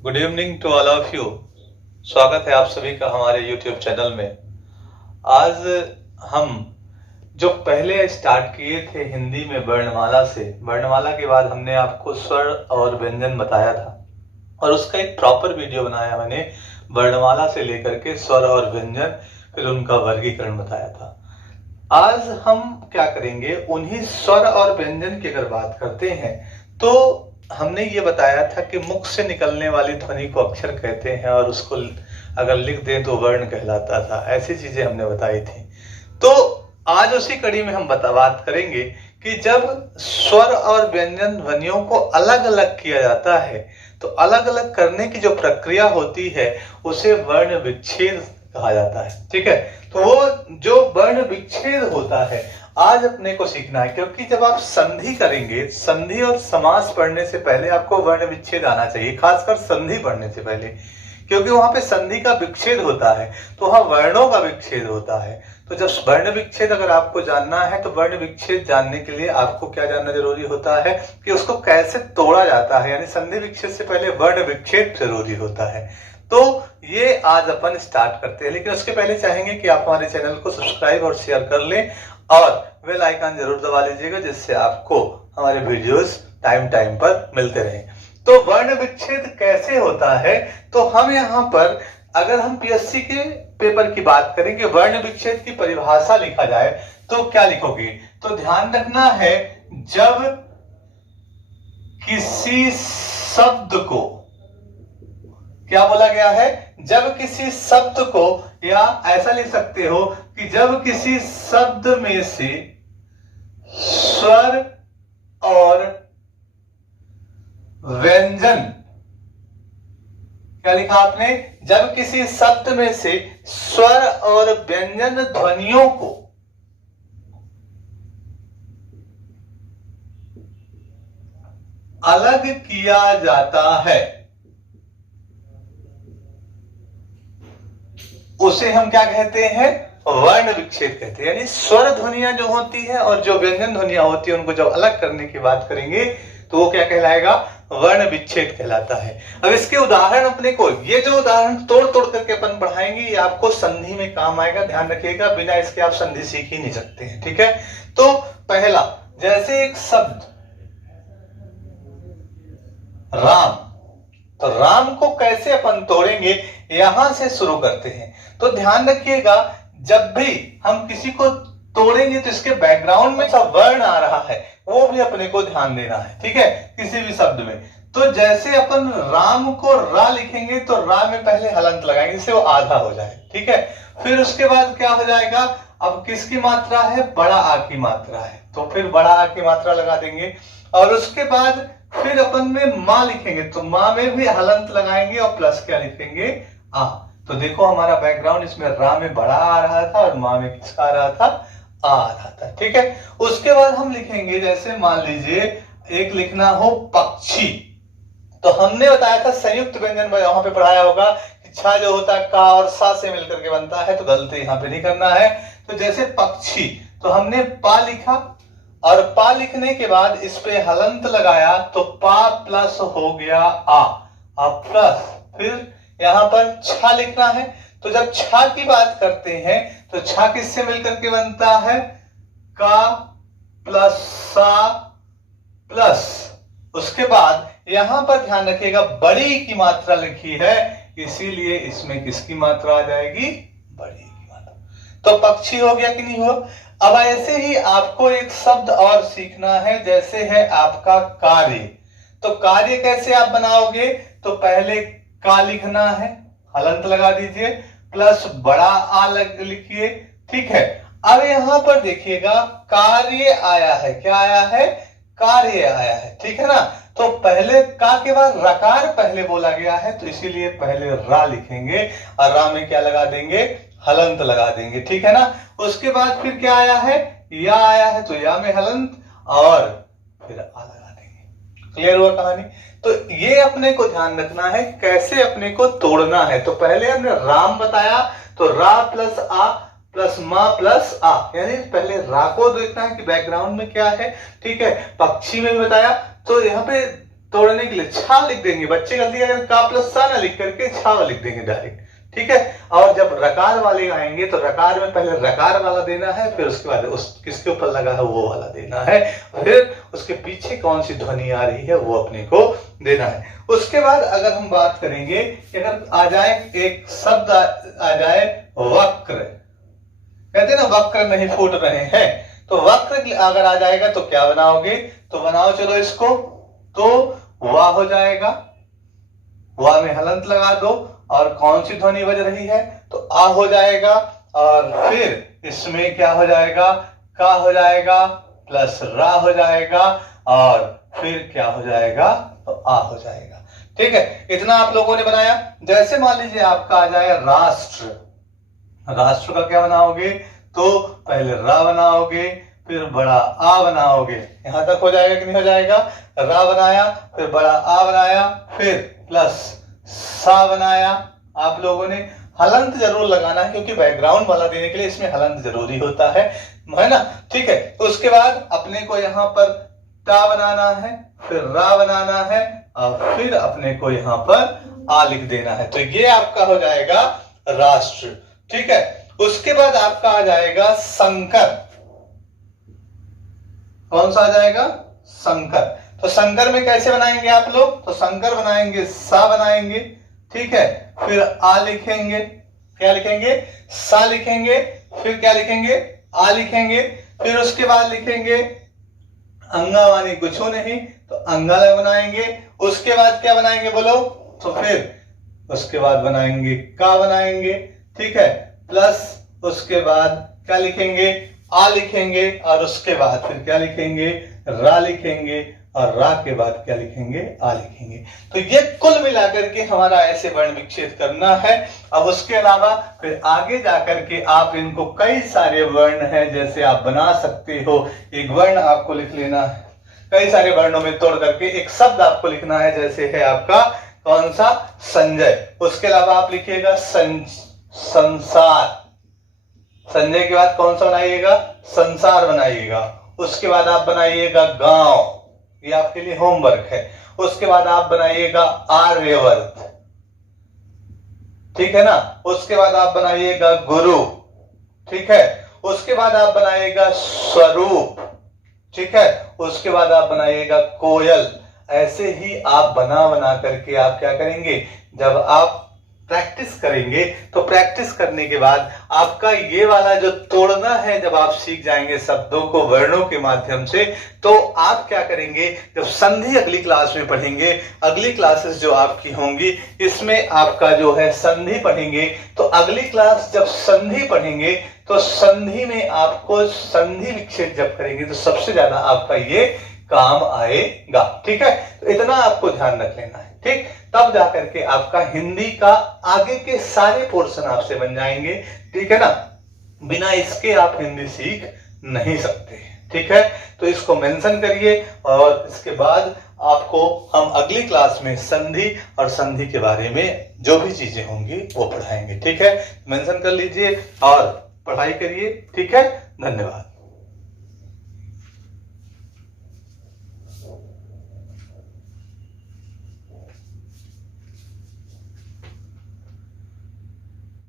Good evening to all of you. स्वागत है आप सभी का हमारे YouTube चैनल में। आज हम जो पहले स्टार्ट किए थे हिंदी में वर्णमाला से, वर्णमाला के बाद हमने आपको स्वर और व्यंजन बताया था और उसका एक प्रॉपर वीडियो बनाया मैंने, वर्णमाला से लेकर के स्वर और व्यंजन, फिर उनका वर्गीकरण बताया था। आज हम क्या करेंगे, उन्हीं स्वर और व्यंजन की अगर बात करते हैं तो हमने ये बताया था कि मुख से निकलने वाली ध्वनि को अक्षर कहते हैं और उसको अगर लिख दें तो वर्ण कहलाता था। ऐसी चीजें हमने बताई थी। तो आज उसी कड़ी में हम बात करेंगे कि जब स्वर और व्यंजन ध्वनियों को अलग अलग किया जाता है तो अलग अलग करने की जो प्रक्रिया होती है उसे वर्ण विच्छेद कहा जाता है। ठीक है, तो वो जो वर्ण विच्छेद होता है आज अपने को सीखना है, क्योंकि जब आप संधि करेंगे, संधि और समास पढ़ने से पहले आपको वर्ण विच्छेद आना चाहिए, खासकर संधि पढ़ने से पहले, क्योंकि वहां पे संधि का विच्छेद होता है तो वहां वर्णों का विच्छेद होता है। तो जब वर्ण विच्छेद अगर आपको जानना है तो वर्ण विच्छेद जानने के लिए आपको क्या जानना जरूरी होता है कि उसको कैसे तोड़ा जाता है, यानी संधि विच्छेद से पहले वर्ण विच्छेद जरूरी होता है। तो ये आज अपन स्टार्ट करते हैं, लेकिन उसके पहले चाहेंगे कि आप हमारे चैनल को सब्सक्राइब और शेयर कर लें और बेल आइकन जरूर दबा लीजिएगा, जिससे आपको हमारे वीडियोस टाइम टाइम पर मिलते रहें। तो वर्ण विच्छेद कैसे होता है, तो हम यहाँ पर अगर हम पीएससी के पेपर की बात करें कि वर्ण विच्छेद की परिभाषा लिखा जाए तो क्या लिखोगे, तो ध्यान रखना है जब किसी शब्द को, क्या बोला गया है, जब किसी शब्द को, या ऐसा लिख सकते हो कि जब किसी शब्द में से स्वर और व्यंजन, क्या लिखा आपने, जब किसी शब्द में से स्वर और व्यंजन ध्वनियों को अलग किया जाता है उसे हम क्या कहते हैं, वर्ण विच्छेद कहते हैं। यानी स्वर ध्वनियां जो होती है और जो व्यंजन ध्वनियां होती है उनको जब अलग करने की बात करेंगे तो वो क्या कहलाएगा, वर्ण विच्छेद कहलाता है। अब इसके उदाहरण अपने को, ये जो उदाहरण तोड़ तोड़ करके अपन पढ़ाएंगे ये आपको संधि में काम आएगा, ध्यान रखिएगा, बिना इसके आप संधि सीख ही नहीं सकते हैं। ठीक है, तो पहला, जैसे एक शब्द राम, तो राम को कैसे अपन तोड़ेंगे, यहां से शुरू करते हैं। तो ध्यान रखिएगा, जब भी हम किसी को तोड़ेंगे तो इसके बैकग्राउंड में सब वर्ण आ रहा है वो भी अपने को ध्यान देना है। ठीक है, किसी भी शब्द में, तो जैसे अपन राम को रा लिखेंगे तो रा में पहले हलंत लगाएंगे जिससे वो आधा हो जाए। ठीक है, फिर उसके बाद क्या हो जाएगा, अब किसकी मात्रा है, बड़ा आ की मात्रा है, तो फिर बड़ा आ की मात्रा लगा देंगे और उसके बाद फिर अपन में मां लिखेंगे तो मां में भी हलंत लगाएंगे और प्लस क्या लिखेंगे, आ। तो देखो हमारा बैकग्राउंड इसमें रा में बड़ा आ रहा था और मां में किसका आ रहा था, आ रहा था। ठीक है, उसके बाद हम लिखेंगे, जैसे मान लीजिए एक लिखना हो पक्षी, तो हमने बताया था संयुक्त व्यंजन में वहां पे पढ़ाया होगा कि छा जो होता है का और सा से मिलकर के बनता है, तो गलती यहाँ पे नहीं करना है। तो जैसे पक्षी, तो हमने पा लिखा और पा लिखने के बाद इस पे हलंत लगाया तो पा प्लस हो गया आ, अब प्लस फिर यहां पर छा लिखना है। तो जब छा की बात करते हैं तो छा किससे मिलकर के बनता है, का प्लस सा प्लस, उसके बाद यहां पर ध्यान रखिएगा बड़ी की मात्रा लिखी है इसीलिए इसमें किसकी मात्रा आ जाएगी, बड़ी की मात्रा। तो पक्षी हो गया कि नहीं हुआ। अब ऐसे ही आपको एक शब्द और सीखना है, जैसे है आपका कार्य। तो कार्य कैसे आप बनाओगे, तो पहले का लिखना है, हलंत लगा दीजिए, प्लस बड़ा आ लिखिए। ठीक है, अब यहां पर देखिएगा कार्य आया है, क्या आया है, कार्य आया है। ठीक है ना, तो पहले का के बाद रकार पहले बोला गया है तो इसीलिए पहले रा लिखेंगे और रा में क्या लगा देंगे, हलंत लगा देंगे। ठीक है ना, उसके बाद फिर क्या आया है, या आया है तो या में हलंत और फिर आ लगा देंगे। क्लियर हुआ कहानी। तो ये अपने को ध्यान रखना है कैसे अपने को तोड़ना है। तो पहले हमने राम बताया तो रा प्लस आ प्लस मा प्लस आ, यानी पहले रा को देखना है कि बैकग्राउंड में क्या है। ठीक है, पक्षी में भी बताया तो यहाँ पे तोड़ने के लिए छा लिख देंगे। बच्चे गलती करें का प्लस सा ना लिख करके छा लिख देंगे डायरेक्ट, ठीक है। और जब रकार वाले आएंगे तो रकार में पहले रकार वाला देना है, फिर उसके बाद उस किसके ऊपर लगा है वो वाला देना है, फिर उसके पीछे कौन सी ध्वनि आ रही है वो अपने को देना है। उसके बाद अगर हम बात करेंगे, अगर आ जाए एक शब्द आ जाए वक्र, कहते हैं ना वक्र नहीं फूट रहे हैं, तो वक्र अगर आ जाएगा तो क्या बनाओगे, तो बनाओ चलो इसको, तो वाह हो जाएगा, वाह में हलंत लगा दो और कौन सी ध्वनि बज रही है, तो आ हो जाएगा। और फिर इसमें क्या हो जाएगा, का हो जाएगा प्लस रा हो जाएगा और फिर क्या हो जाएगा, तो आ हो जाएगा, ठीक है। इतना आप लोगों ने बनाया। जैसे मान लीजिए आपका आ जाए राष्ट्र, राष्ट्र का क्या बनाओगे, तो पहले रा बनाओगे फिर बड़ा आ बनाओगे, यहां तक हो जाएगा कि नहीं हो जाएगा। रा बनाया फिर बड़ा आ बनाया फिर प्लस सा बनाया। आप लोगों ने हलंत जरूर लगाना है क्योंकि बैकग्राउंड वाला देने के लिए इसमें हलंत जरूरी होता है ना, ठीक है। तो उसके बाद अपने को यहाँ पर टा बनाना है, फिर रा बनाना है और फिर अपने को यहाँ पर आ लिख देना है। तो ये आपका हो जाएगा राष्ट्र, ठीक है। उसके बाद आपका आ जाएगा शंकर। कौन सा आ जाएगा, शंकर। तो शंकर में कैसे बनाएंगे आप लोग, तो शंकर बनाएंगे सा बनाएंगे, ठीक है। फिर आ लिखेंगे, क्या लिखेंगे, सा लिखेंगे, फिर क्या लिखेंगे, आ लिखेंगे, फिर उसके बाद लिखेंगे अंगा माने कुछ नहीं, तो अंगाला बनाएंगे। उसके बाद क्या बनाएंगे बोलो, तो फिर उसके बाद बनाएंगे का बनाएंगे, ठीक है। प्लस उसके बाद क्या लिखेंगे, आ लिखेंगे और उसके बाद फिर क्या लिखेंगे, रा लिखेंगे और रा के बाद क्या लिखेंगे, आ लिखेंगे। तो ये कुल मिलाकर के हमारा ऐसे वर्ण विच्छेद करना है। अब उसके अलावा फिर आगे जाकर के आप इनको कई सारे वर्ण हैं जैसे आप बना सकते हो। एक वर्ण आपको लिख लेना है, कई सारे वर्णों में तोड़ करके एक शब्द आपको लिखना है, जैसे है आपका कौन सा, संजय। उसके अलावा आप लिखिएगा संसार, संजय के बाद कौन सा बनाइएगा, संसार बनाइएगा। उसके बाद आप बनाइएगा गांव, ये आपके लिए होमवर्क है। उसके बाद आप बनाइएगा आर्यवर्त, ठीक है ना। उसके बाद आप बनाइएगा गुरु, ठीक है। उसके बाद आप बनाइएगा स्वरूप, ठीक है। उसके बाद आप बनाइएगा कोयल। ऐसे ही आप बना बना करके आप क्या करेंगे, जब आप प्रैक्टिस करेंगे तो प्रैक्टिस करने के बाद आपका ये वाला जो तोड़ना है, जब आप सीख जाएंगे शब्दों को वर्णों के माध्यम से, तो आप क्या करेंगे, जब संधि अगली क्लास में पढ़ेंगे, अगली क्लासेस जो आपकी होंगी इसमें आपका जो है संधि पढ़ेंगे। तो अगली क्लास जब संधि पढ़ेंगे तो संधि में आपको संधि विच्छेद जब करेंगे तो सबसे ज्यादा आपका ये काम आएगा, ठीक है। तो इतना आपको ध्यान रख लेना है, ठीक। तब जाकर के आपका हिंदी का आगे के सारे पोर्शन आपसे बन जाएंगे, ठीक है ना। बिना इसके आप हिंदी सीख नहीं सकते, ठीक है। तो इसको मेंशन करिए और इसके बाद आपको हम अगली क्लास में संधि और संधि के बारे में जो भी चीजें होंगी वो पढ़ाएंगे, ठीक है। मेंशन कर लीजिए और पढ़ाई करिए, ठीक है। धन्यवाद।